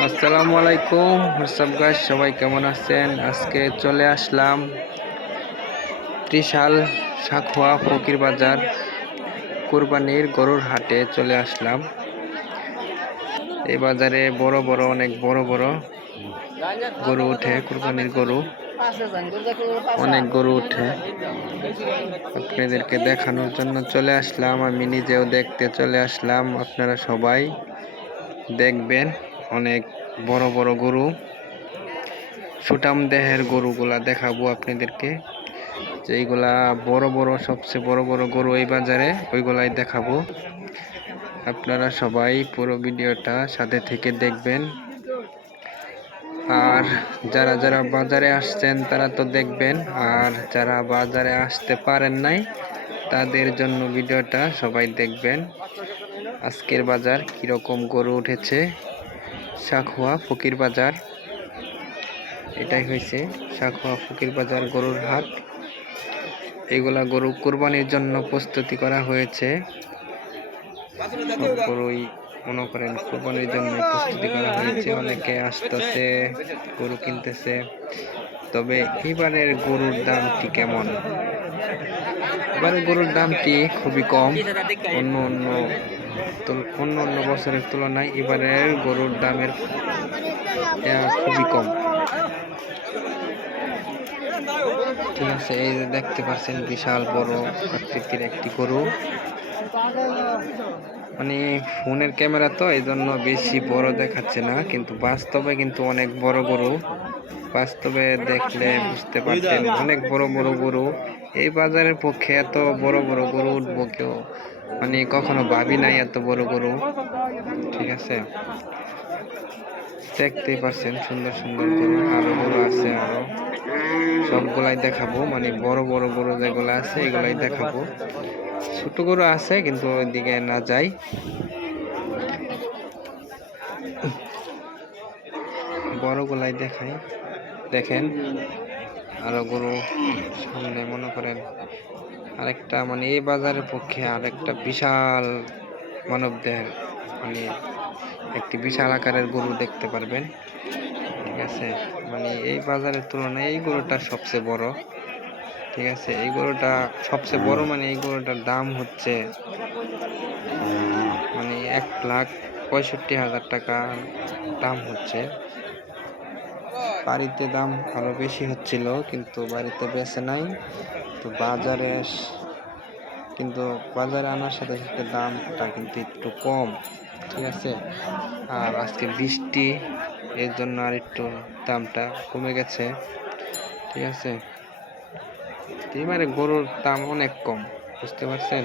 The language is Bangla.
আসসালামু আলাইকুম। হোয়াটসঅ্যাপ গাইস সবাই কেমন আছেন? আজকে চলে আসলাম ত্রিশাল শাখোয়া ফকির বাজার কুরবানির গরুর হাটে চলে আসলাম। এই বাজারে বড় বড়, অনেক বড় বড় গরু উঠে, কুরবানির গরু। অনেক গরু উঠে। আপনাদেরকে দেখানোর জন্য চলে আসলাম। আমি নিজেও দেখতে চলে আসলাম। আপনারা সবাই দেখবেন। অনেক বড় বড় গরু। সুটাম দেহের গরুগুলা দেখাবো আপনাদেরকে। যেইগুলা বড় বড়, সবচেয়ে বড় বড় গরু এই বাজারে, ওইগুলাই দেখাবো। আপনারা সবাই পুরো ভিডিওটা সাথে থেকে দেখবেন। আর যারা যারা বাজারে আসছেন, তারা তো দেখবেন। আর যারা বাজারে আসতে পারেন নাই, তাদের জন্য ভিডিওটা সবাই দেখবেন। আজকের বাজার কীরকম গরু উঠেছে শাখোয়া ফকির বাজার। এটাই হয়েছে শাখোয়া ফকির বাজার গরুর হাট। এগুলা গরু কোরবানির জন্য প্রস্তুতি করা হয়েছে। গরুই মনে করেন কোরবানির জন্য প্রস্তুতি করা হয়েছে। অনেকে আসতেছে, গরু কিনতেছে। তবে এবারের গরুর দামটি কেমন? এবারে গরুর দামটি খুবই কম। অন্য অন্য অন্য অন্য বছরের তুলনায় এবারের গরুর দামের খুবই কম। ঠিক আছে, এই যে দেখতে পাচ্ছেন বিশাল বড় আকৃতির একটি গরু। মানে ফোনের ক্যামেরা তো এই জন্য বেশি বড় দেখাচ্ছে না, কিন্তু বাস্তবে কিন্তু অনেক বড় গরু। বাস্তবে দেখলে বুঝতে পারছেন, অনেক বড় বড় গরু। এই বাজারের পক্ষে এত বড় বড় গরু উঠবো কেউ? মানে কখনো ভাবি নাই এত বড় গরু। ঠিক আছে? দেখতেই পারছেন, সুন্দর সুন্দর গরু। আরও গরু আছে, আরও। সবগুলাই দেখাবো। মানে বড় বড় গরু যেগুলো আছে, এগুলাই দেখাবো। ছোট গরু আছে, কিন্তু ওইদিকে না যাই। বড়গুলাই দেখাই। দেখেন। আরও গরু সামনে মনে করেন আরেকটা মানে এই বাজারের পক্ষে আরেকটা বিশাল মানব দেহের মানে একটি বিশাল আকারের গরু দেখতে পারবেন। ঠিক আছে? মানে এই বাজারের তুলনায় এই গরুটা সবচেয়ে বড়। ঠিক আছে? এই গরুটা সবচেয়ে বড় মানে এই গরুটার দাম হচ্ছে মানে এক লাখ পঁয়ষট্টি হাজার টাকা দাম হচ্ছে। বাড়িতে দাম আরও বেশি হচ্ছিল, কিন্তু বাড়িতে বেচে নাই। তো বাজারে কিন্তু বাজারে আনার সাথে সাথে দামটা কিন্তু একটু কম, ঠিক আছে? আর আজকে বৃষ্টি, এর জন্য আর একটু দামটা কমে গেছে, ঠিক আছে? এবারে গরুর দাম অনেক কম, বুঝতে পারছেন?